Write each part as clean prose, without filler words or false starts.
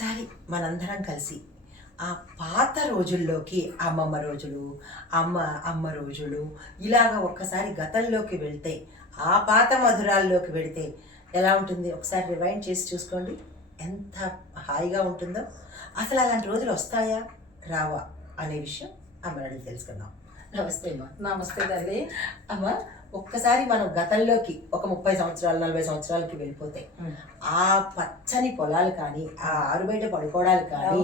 ఒక్కసారి మనందరం కలిసి ఆ పాత రోజుల్లోకి అమ్మమ్మ రోజులు, అమ్మ రోజులు ఇలాగ ఒక్కసారి గతంలోకి వెళ్తే, ఆ పాత మధురాల్లోకి వెళితే ఎలా ఉంటుంది? ఒకసారి రివైండ్ చేసి చూసుకోండి. ఎంత హాయిగా ఉంటుందో. అసలు అలాంటి రోజులు వస్తాయా? రావా? అనే విషయం అమ్మని అడిగి తెలుసుకుందాం. నమస్తే అమ్మ. నమస్తే తల్లి. అమ్మ, ఒక్కసారి మనం గతంలోకి ఒక 30 సంవత్సరాలు 40 సంవత్సరాలకి వెళ్ళిపోతే, ఆ పచ్చని పొలాలు కానీ, ఆ ఆరుబయట పడుకోవడాలు కానీ,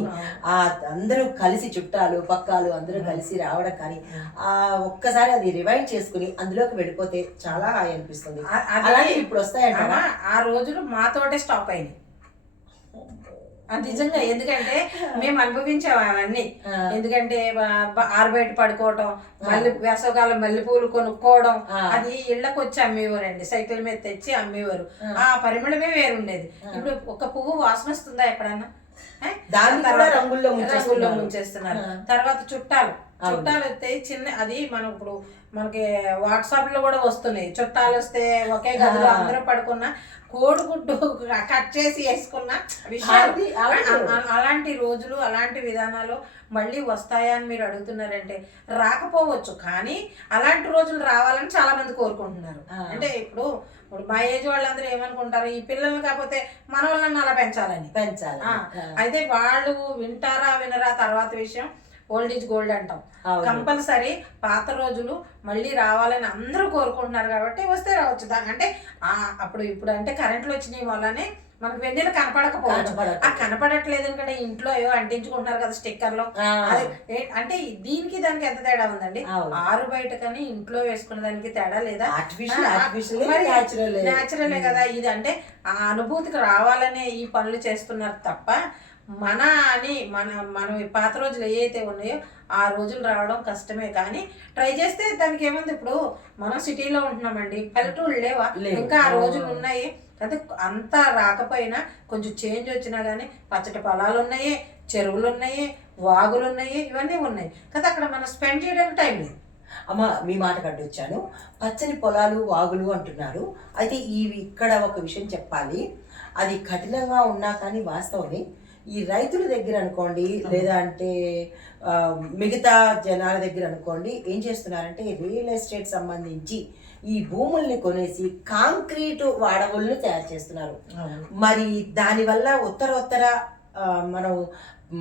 ఆ అందరూ కలిసి చుట్టాలు పక్కాలు అందరూ కలిసి రావడం కానీ, ఆ ఒక్కసారి అది రివైండ్ చేసుకుని అందులోకి వెళ్ళిపోతే చాలా హాయి అనిపిస్తుంది. అలాంటివి ఇప్పుడు వస్తాయంటారా? ఆ రోజులు మాతోటే స్టాప్ అయినాయి. అది నిజంగా. ఎందుకంటే మేము అనుభవించాము అవన్నీ. ఎందుకంటే ఆరుబయట పడుకోవటం, మళ్ళీ వేసవకాలం మల్లెపూలు కొనుక్కోవడం, అది ఇళ్లకు వచ్చి అమ్మేవారండి. సైకిల్ మీద తెచ్చి అమ్మేవారు. ఆ పరిమళమే వేరుండేది. ఇప్పుడు ఒక పువ్వు వాసన వస్తుందా ఎక్కడన్నా? రంగుల్లో ముంచేస్తున్నారు. తర్వాత చుట్టాలు వస్తే చిన్న అది మనం ఇప్పుడు మనకి వాట్సాప్ లో కూడా వస్తున్నాయి. చుట్టాలు వస్తే ఒకే గదిలో అందరూ పడుకున్న కోడిగుడ్డు కట్ చేసి వేసుకున్న విషయాలు, అలాంటి రోజులు అలాంటి విధానాలు మళ్ళీ వస్తాయా అని మీరు అడుగుతున్నారంటే రాకపోవచ్చు. కానీ అలాంటి రోజులు రావాలని చాలా మంది కోరుకుంటున్నారు. అంటే ఇప్పుడు మా ఏజ్ వాళ్ళందరూ ఏమనుకుంటారు, ఈ పిల్లల్ని కాకపోతే మన వాళ్ళని అలా పెంచాలి. అయితే వాళ్ళు వింటారా వినరా తర్వాత విషయం. ఓల్డ్ ఈజ్ గోల్డ్ అంటాం. కంపల్సరీ పాత రోజులు మళ్ళీ రావాలని అందరూ కోరుకుంటున్నారు కాబట్టి వస్తే రావచ్చు. అంటే అప్పుడు ఇప్పుడు అంటే కరెంట్లు వచ్చినాయి వల్లనే మనకు వెన్నెల కనపడకపోవచ్చు. ఆ కనపడట్లేదు ఎందుకంటే ఇంట్లో ఏవో అంటించుకుంటున్నారు కదా స్టిక్కర్లో. అంటే దీనికి దానికి ఎంత తేడా ఉందండి? ఆరు బయట కానీ ఇంట్లో వేసుకునే దానికి తేడా లేదా? న్యాచురలే కదా ఇది. అంటే ఆ అనుభూతికి రావాలనే ఈ పనులు చేస్తున్నారు తప్ప మనం పాత రోజులు ఏవైతే ఉన్నాయో ఆ రోజులు రావడం కష్టమే. కానీ ట్రై చేస్తే దానికి ఏముంది? ఇప్పుడు మనం సిటీలో ఉంటున్నామండి, పల్లెటూళ్ళు లేవా? ఇంకా ఆ రోజులు ఉన్నాయి. అయితే అంతా రాకపోయినా కొంచెం చేంజ్ వచ్చినా కానీ పచ్చటి పొలాలు ఉన్నాయి, చెరువులు ఉన్నాయి, వాగులు ఉన్నాయి, ఇవన్నీ ఉన్నాయి కదా. అక్కడ మనం స్పెండ్ చేయడానికి టైం లేదు. అమ్మ, మీ మాట కట్టొచ్చాను. పచ్చని పొలాలు వాగులు అంటున్నారు. అయితే ఇక్కడ ఒక విషయం చెప్పాలి. అది కఠినంగా ఉన్నా కానీ వాస్తవమే. ఈ రైతుల దగ్గర అనుకోండి, లేదా అంటే మిగతా జనాల దగ్గర అనుకోండి, ఏం చేస్తున్నారంటే రియల్ ఎస్టేట్ సంబంధించి ఈ భూముల్ని కొనేసి కాంక్రీట్ వాడవులను తయారు చేస్తున్నారు. మరి దానివల్ల ఉత్తర మనం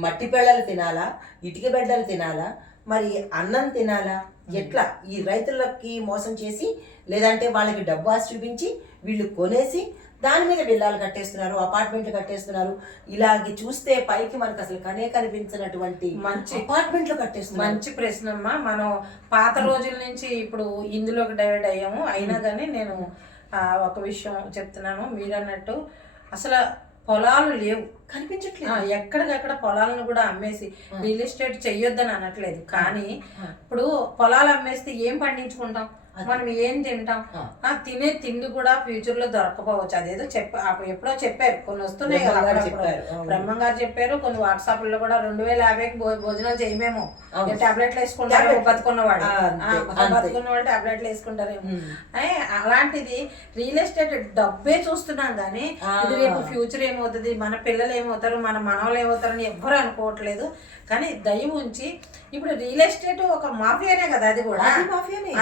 మట్టి పెళ్ళలు తినాలా, ఇటుక బెడ్డలు తినాలా, మరి అన్నం తినాలా? ఎట్లా ఈ రైతులకి మోసం చేసి, లేదంటే వాళ్ళకి డబ్బు ఆశ చూపించి వీళ్ళు కొనేసి దాని మీద బిల్లాలు కట్టేస్తున్నారు, అపార్ట్మెంట్లు కట్టేస్తున్నారు. ఇలాగే చూస్తే పైకి మనకు అసలు కనిపించినటువంటి మంచి అపార్ట్మెంట్లు కట్టేస్తున్నారు. మంచి ప్రశ్న అమ్మా. మనం పాత రోజుల నుంచి ఇప్పుడు ఇందులోకి డైవర్ట్ అయ్యాము. అయినా కానీ నేను ఒక విషయం చెప్తున్నాను. మీరు అన్నట్టు అసలు పొలాలు లేవు, కనిపించట్లేదు. ఎక్కడికక్కడ పొలాలను కూడా అమ్మేసి రియల్ ఎస్టేట్ చెయ్యొద్దని అనట్లేదు. కానీ ఇప్పుడు పొలాలు అమ్మేస్తే ఏం పండించుకుంటాం? మనం ఏం తింటాం? తినే తిండి కూడా ఫ్యూచర్ లో దొరకపోవచ్చు. అదేదో ఎప్పుడో చెప్పారు, కొన్ని వస్తున్నాయి కదా. బ్రహ్మం గారు చెప్పారు, కొన్ని వాట్సాప్ లో కూడా 2050కి భోజనాలు చేయమేమో, టాబ్లెట్లు వేసుకుంటారు బతుకున్నవాడు. బతుకున్నవాడు టాబ్లెట్లు వేసుకుంటారేమో. అలాంటిది రియల్ ఎస్టేట్ డబ్బే చూస్తున్నాం కానీ ఇది రేపు ఫ్యూచర్ ఏమవుతుంది, మన పిల్లలు ఏమవుతారు, మన మనవలు ఏమవుతారని ఎవ్వరు అనుకోవట్లేదు. కానీ దయ ఉంచి ఇప్పుడు రియల్ ఎస్టేట్ ఒక మాఫియానే కదా.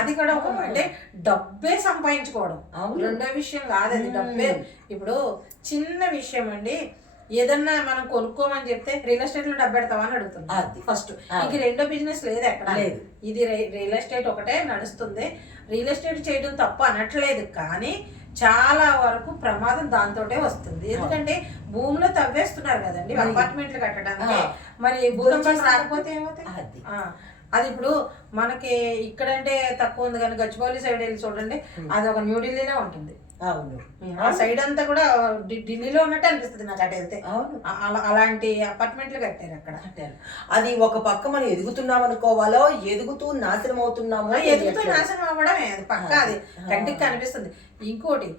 అది కూడా ఒక అంటే డబ్బే సంపాదించుకోవడం. రెండో విషయం కాదు, అది డబ్బే. ఇప్పుడు చిన్న విషయం అండి, ఏదన్నా మనం కొనుక్కోమని చెప్తే రియల్ ఎస్టేట్ లో డబ్బు పెడతావా అని అడుగుతుంది ఫస్ట్. ఇంక రెండో బిజినెస్ లేదు ఎక్కడ. ఇది రియల్ ఎస్టేట్ ఒకటే నడుస్తుంది. రియల్ ఎస్టేట్ చేయడం తప్పు అనట్లేదు, కానీ చాలా వరకు ప్రమాదం దాంతోటే వస్తుంది. ఎందుకంటే భూమిలో తవ్వేస్తున్నారు కదండి అపార్ట్మెంట్లు కట్టడానికి. మరి భూకంపం రాకపోతే ఏమవుతాయి? అది ఇప్పుడు మనకి ఇక్కడంటే తక్కువ ఉంది, కానీ గచ్చిబౌలి సైడ్ వెళ్ళి చూడండి, అది ఒక న్యూఢిల్లీలో ఉంటుంది. ఆ సైడ్ అంతా కూడా ఢిల్లీలో ఉన్నట్టు అనిపిస్తుంది నాకు అటు వెళ్తే. అలాంటి అపార్ట్మెంట్లు కట్టారు అక్కడ. అది ఒక పక్క మనం ఎదుగుతున్నాం అనుకోవాలో, ఎదుగుతూ నాశనం అవుతున్నామో. ఎదుగుతూ నాశనం అవ్వడమే అది పక్క, అది కంటికి కనిపిస్తుంది. ఇంకోటి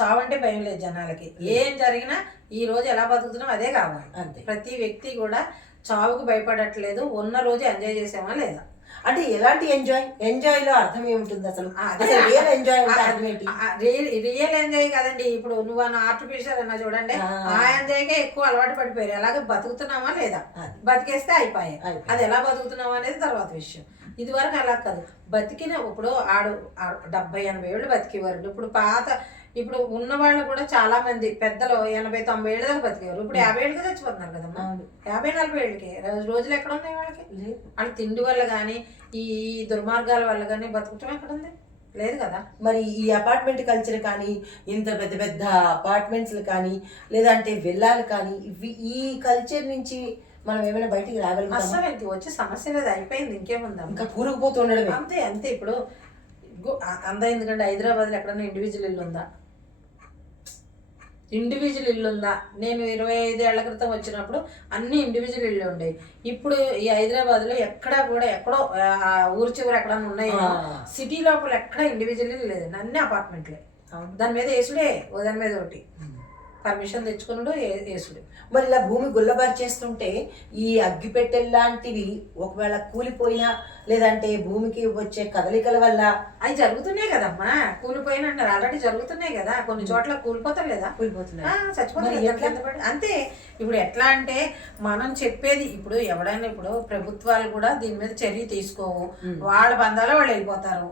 చావంటే భయం లేదు జనాలకి. ఏం జరిగినా ఈ రోజు ఎలా బతుకుతున్నాం అదే కావాలి అంతే. ప్రతి వ్యక్తి కూడా చావుకు భయపడట్లేదు. ఉన్న రోజు ఎంజాయ్ చేసామా లేదా? అంటే ఎలాంటి ఎంజాయ్ లో అర్థం ఏముంటుంది అసలు? అదే రియల్ ఎంజాయ్ అంటే అర్థం ఏంటి? రియల్ ఎంజాయ్ కదండి. ఇప్పుడు నువ్వు అన్న ఆర్టిఫిషియల్ అన్న చూడండి, ఆ ఎంజాయ్కే ఎక్కువ అలవాటు పడిపోయారు. అలాగే బతుకుతున్నామా లేదా, బతికేస్తే అయిపోయాయి. అది ఎలా బతుకుతున్నామా అనేది తర్వాత విషయం. ఇది వరకు అలా కాదు, బతికిన ఇప్పుడు 70-80 ఏళ్ళు బతికేవారు. ఇప్పుడు ఉన్న వాళ్ళు కూడా చాలా మంది పెద్దలు 80-90 ఏళ్ళ దాకా బతికేవారు. ఇప్పుడు 50 ఏళ్ళకి చచ్చిపోతున్నారు కదమ్మా. 50-40 ఏళ్ళకి రోజులు ఎక్కడ ఉన్నాయి వాళ్ళకి? వాళ్ళ తిండి వల్ల కానీ ఈ దుర్మార్గాల వల్ల కానీ బతుకుటం ఎక్కడ ఉంది? లేదు కదా. మరి ఈ అపార్ట్మెంట్ కల్చర్ కానీ, ఇంత పెద్ద పెద్ద అపార్ట్మెంట్స్ కానీ, లేదంటే విల్లాలు కానీ, ఈ కల్చర్ నుంచి మనం ఏమైనా బయటికి రాగలుగుతాం? అసలు ఇంక వచ్చే సమస్య లేదు, అయిపోయింది. ఇంకేముందా? ఇంకా కూరుకుపోతుండడమే. అంతే. ఇప్పుడు అంతా ఎందుకంటే హైదరాబాద్లో ఎక్కడన్నా ఇండివిజువల్ ఇల్లు ఉందా? నేను 25 ఏళ్ల క్రితం వచ్చినప్పుడు అన్ని ఇండివిజువల్ ఇల్లు ఉండేవి. ఇప్పుడు ఈ హైదరాబాద్లో ఎక్కడో ఊరి చివరి ఎక్కడన్నా ఉన్నాయి. సిటీ లోపల ఎక్కడ ఇండివిజువల్ ఇల్లు లేదు, అన్ని అపార్ట్మెంట్లే. దాని మీద వేసుడే, దాని మీద ఒకటి పర్మిషన్ తెచ్చుకున్నాడు వేసుడు. మరి ఇలా భూమి గుల్లబారి చేస్తుంటే ఈ అగ్గిపెట్టెల్లాంటివి ఒకవేళ కూలిపోయినా, లేదంటే భూమికి వచ్చే కదలికల వల్ల అవి జరుగుతున్నాయి కదమ్మా. కూలిపోయినా అంటారు, ఆల్రెడీ జరుగుతున్నాయి కదా. కొన్ని చోట్ల కూలిపోతారు లేదా, చచ్చిపోతారు. అంతే. ఇప్పుడు ఎట్లా అంటే మనం చెప్పేది, ఇప్పుడు ఎవడైనా ఇప్పుడు ప్రభుత్వాలు కూడా దీని మీద చర్య తీసుకోవు. వాళ్ళ బంధాలు వాళ్ళు వెళ్ళిపోతారు,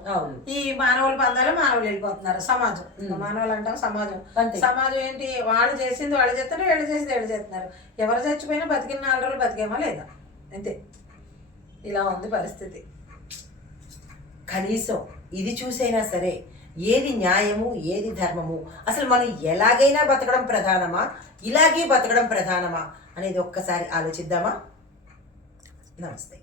ఈ మానవుల బంధాలు మానవులు వెళ్ళిపోతున్నారు. సమాజం, మానవులు అంటాం సమాజం ఏంటి? వాళ్ళు చేసింది వాళ్ళు చేస్తారు, వీళ్ళు చేసింది వీళ్ళు చేస్తున్నారు. ఎవరు చచ్చిపోయినా బతికిన 4 రోజులు బతికేమా లేదా, అంతే. ఇలా ఉంది పరిస్థితి. కనీసం ఇది చూసైనా సరే ఏది న్యాయము, ఏది ధర్మము, అసలు మనం ఎలాగైనా బతకడం ప్రధానమా, ఇలాగే బతకడం ప్రధానమా అనేది ఒక్కసారి ఆలోచిద్దామా? నమస్తే.